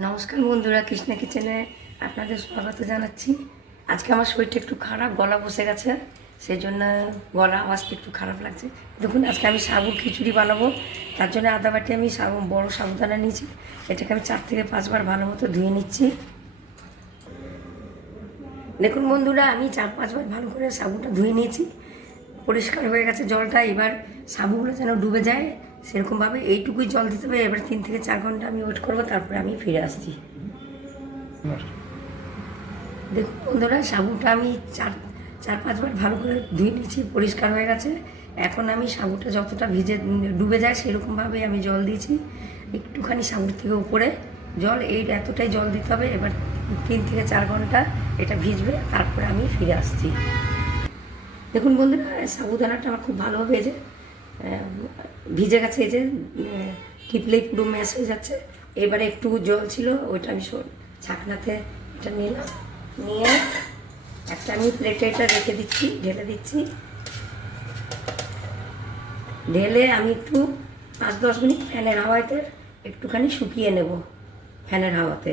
নমস্কার বন্ধুরা, কৃষ্ণা কিচেনে আপনাদের স্বাগত জানাচ্ছি। আজকে আমার শরীরটা একটু খারাপ, গলা বসে গেছে, সেই জন্য গলা আওয়াজটা একটু খারাপ লাগছে। দেখুন, আজকে আমি সাবুর খিচুড়ি বানাবো। তার জন্য আদা বাটি আমি বড় সাবুদানা নিয়েছি। এটাকে আমি 4 থেকে 5 বার ভালো মতো ধুয়ে নিচ্ছি। দেখুন বন্ধুরা, আমি 4-5 বার ভালো করে সাবুটা ধুয়ে নিয়েছি, পরিষ্কার হয়ে গেছে জলটা। এবার সাবুগুলো যেন ডুবে যায় সেরকমভাবে এইটুকুই জল দিতে হবে। এবার 3 থেকে 4 ঘন্টা আমি ওয়েট করবো, তারপরে আমি ফিরে আসছি। দেখুন বন্ধুরা, সাবুটা আমি 4-5 বার ভালো করে ধুয়ে নিয়েছি, পরিষ্কার হয়ে গেছে। এখন আমি সাবুটা যতটা ডুবে যায় সেরকমভাবে আমি জল দিয়েছি। একটুখানি সাবুর থেকে উপরে জল, এতটাই জল দিতে হবে। এবার 3 থেকে 4 ঘন্টা এটা ভিজবে, তারপরে আমি ফিরে আসছি। দেখুন বন্ধুরা, সাবুদানাটা আমার খুব ভালোভাবে ভিজে গেছে। এই যে টিপলেই পুরো ম্যাশ হয়ে যাচ্ছে। এবারে একটু জল ছিল, ওইটা আমি ছাকনাতে এটা নিলাম, নিয়ে একটা আমি প্লেটে এটা রেখে দিচ্ছি, ঢেলে দিচ্ছি। ঢেলে আমি একটু 5-10 মিনিট ফ্যানের হাওয়াতে একটুখানি শুকিয়ে নেব, ফ্যানের হাওয়াতে।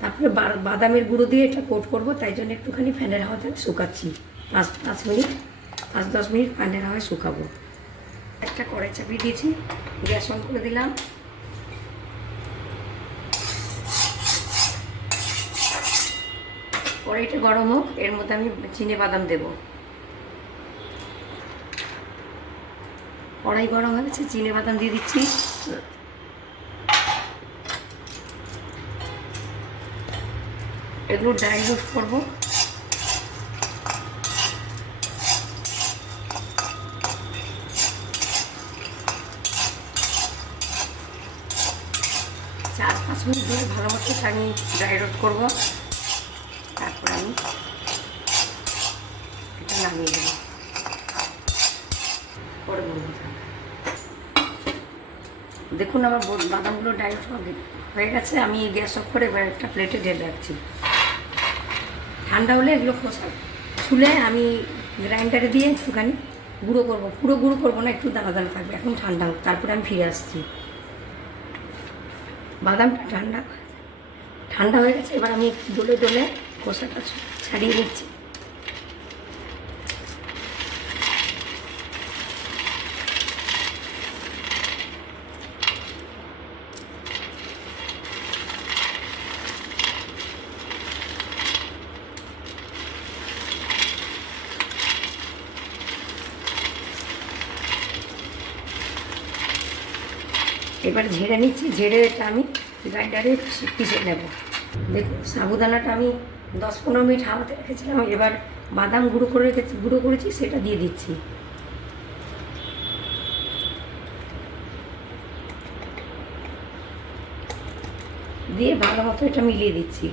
তারপরে বাদামের গুঁড়ো দিয়ে এটা কোট করবো, তাই জন্য একটুখানি ফ্যানের হাওয়াতে শুকাচ্ছি। 5-10 মিনিট ফ্যানের হাওয়ায় শুকাবো। একটা কড়াই চাপিয়ে দিয়েছি, গ্যাস অন করে দিলাম। কড়াইটা গরম হোক, এর মধ্যে আমি চিনে বাদাম দেব। কড়াই গরম হয়ে গেছে, চিনে বাদাম দিয়ে দিচ্ছি। এগুলো ড্রাই রোস্ট করবো। চার 5 মিনিট ধরে ভালো মতো আমি ড্রাই রোস্ট করবো, তারপর আমি এটা নামিয়ে দেবো। পরে বলবো। দেখুন, আমার বাদামগুলো ড্রাই রোস্ট হয়ে গেছে। আমি গ্যাস অফ করে এবার একটা প্লেটে ঢেলে রাখছি। ঠান্ডা হলে এগুলো ছুলে আমি গ্রাইন্ডারে দিয়ে একটুখানি গুঁড়ো করবো। পুরো গুঁড়ো করবো না, একটু দানা দানা থাকবে। এখন ঠান্ডা হোক, তারপরে আমি ফিরে আসছি। বাদামটা ঠান্ডা হয়ে গেছে। এবার আমি একটু ডলে ডলে খোসাটা ছাড়িয়ে নিচ্ছি। এবার ঝেড়ে নিচ্ছি, ঝেড়ে এটা আমি গ্রাইন্ডারে পিষে নেব। দেখুন, সাবুদানাটা আমি 10-15 মিনিট হাওয়াতে রেখেছিলাম। এবার বাদাম গুঁড়ো করেছি, সেটা দিয়ে দিচ্ছি। দিয়ে ভালো মতো এটা মিলিয়ে দিচ্ছি।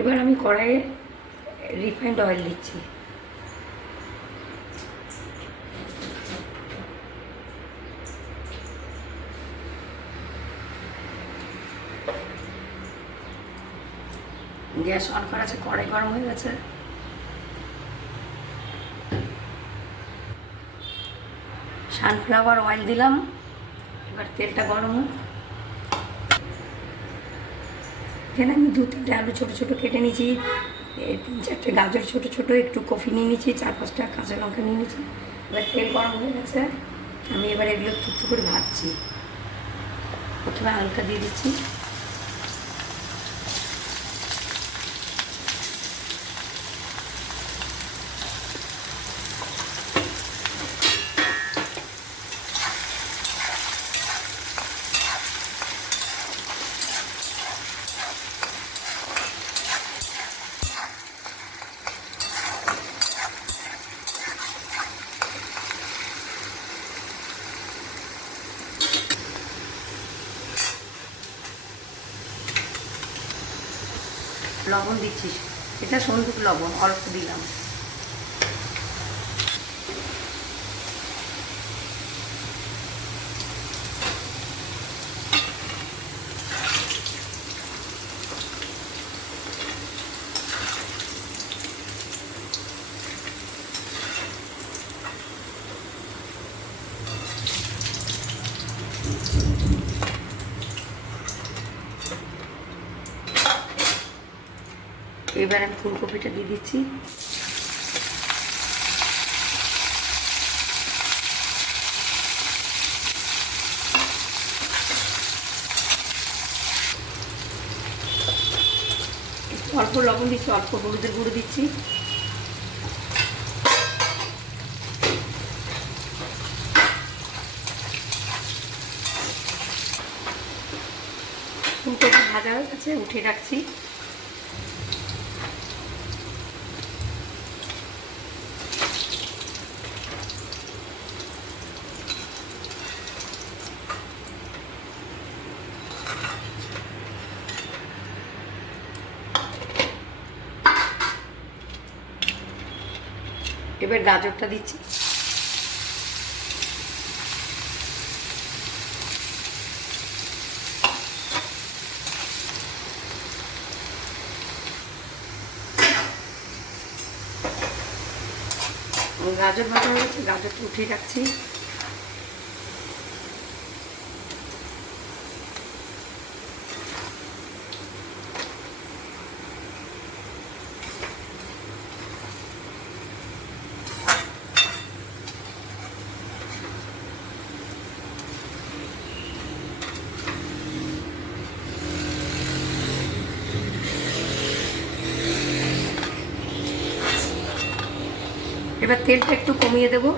এবার আমি কড়াইয়ে রিফাইন্ড অয়েল দিচ্ছি। গ্যাস অন করা আছে, কড়াই গরম হয়ে গেছে। সানফ্লাওয়ার অয়েল দিলাম। এবার তেলটা গরম হোক। এখানে আমি 2-3টে আলু ছোটো ছোটো কেটে নিয়েছি, 3-4টে গাজর ছোটো ছোটো, একটু কফি নিয়ে নিয়েছি, 4-5টা কাঁচা লঙ্কা নিয়ে নিয়েছি। এবার তেল গরম হয়ে গেছে, আমি এবার এগুলো একটু করে ভাজছি। প্রথমে আলুটা দিয়ে দিচ্ছি। লবণ দিচ্ছি, এটা সন্দুক লবণ অল্প দিলাম। এবার আমি ফুলকপিটা দিয়ে দিচ্ছি। অল্প লবণ দিচ্ছি, অল্প হলুদের গুঁড়ো দিচ্ছি। ফুলকপি ভাজা হয়ে গেছে, উঠে রাখছি। এবার গাজরটা দিচ্ছি। গাজর ভাজা হয়ে গেছে, গাজরটা উঠিয়ে রাখছি। এবার তেলটা একটু কমিয়ে দেবো।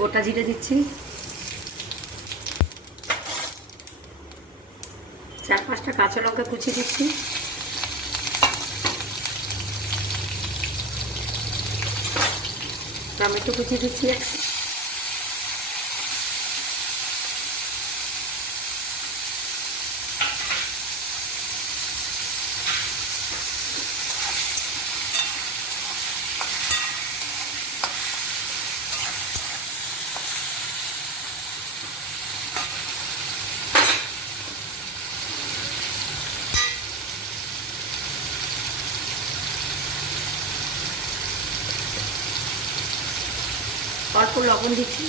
গোটা জিরে দিচ্ছি, 4-5টা কাঁচা লঙ্কা কুচি দিচ্ছি, টমেটো কুচি দিচ্ছি। অল্প লবণ দিচ্ছি।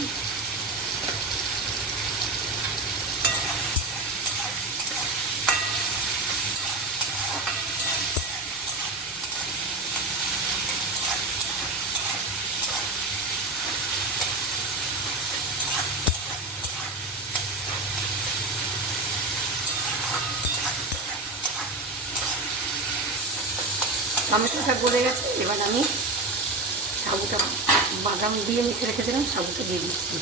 টমেটোটা গলে গেছে, এবার আমি সাবুটা বাদাম দিয়ে মিশে রেখেছিলাম, সাবুটা দিয়ে দিচ্ছি।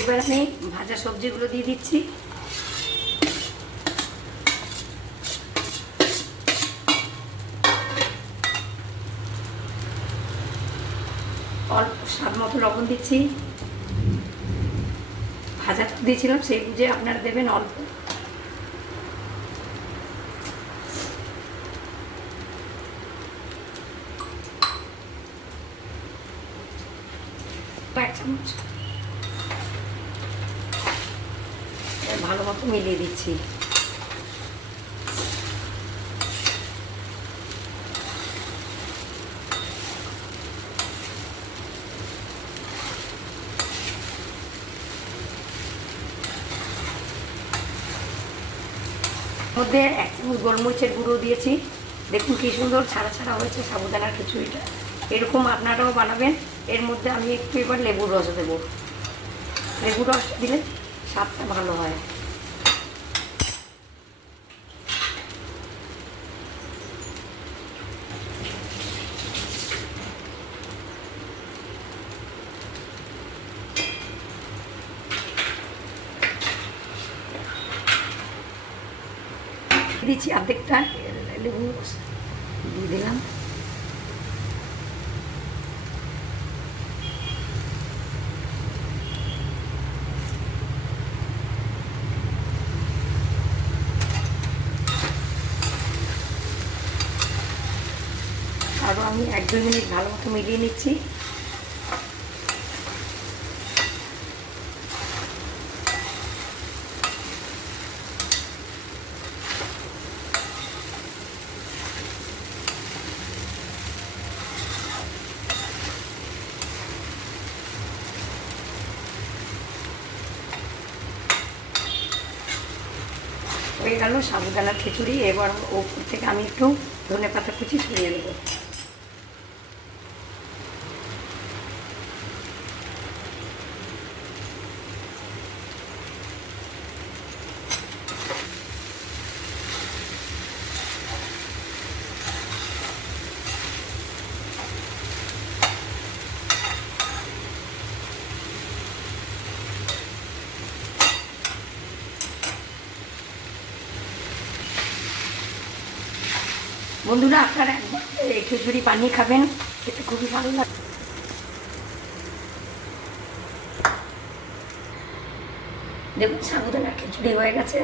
এবার আমি ভাজা সবজিগুলো দিয়ে দিচ্ছি। অল্প স্বাদ মতো লবণ দিচ্ছি, ভাজা দিয়েছিলাম সেই বুঝে আপনারা দেবেন অল্প। এক চামচ ভালো মতো মিলিয়ে দিচ্ছি। মধ্যে 1 চামচ গোলমরিচের গুঁড়ো দিয়েছি। দেখুন কি সুন্দর ছাড়া ছাড়া হয়েছে সাবুদানার খিচুড়িটা। এরকম আপনারাও বানাবেন। এর মধ্যে আমি একটু এবার লেবুর রস দেবো। লেবুর রস দিলে স্বাদটা ভালো হয়। দিচ্ছি অর্ধেকটা লেবু রস দিয়ে দিলাম। আরও আমি 1-2 মিনিট ভালো মতো মিলিয়ে নিচ্ছি। হয়ে গেল সাবুদানার খিচুড়ি। এবার ওপর থেকে আমি একটু ধনেপাতা কুচি ছড়িয়ে দেবো। বন্ধুরা আপনারা একবার এই খিচুড়ি বানিয়ে খাবেন, খেতে খুবই ভালো লাগে। দেখুন সাবুদানার খিচুড়ি হয়ে গেছে।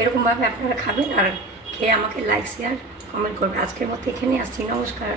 এরকমভাবে আপনারা খাবেন আর খেয়ে আমাকে লাইক শেয়ার কমেন্ট করবেন। আজকের মতো এখানেই আসছি। নমস্কার।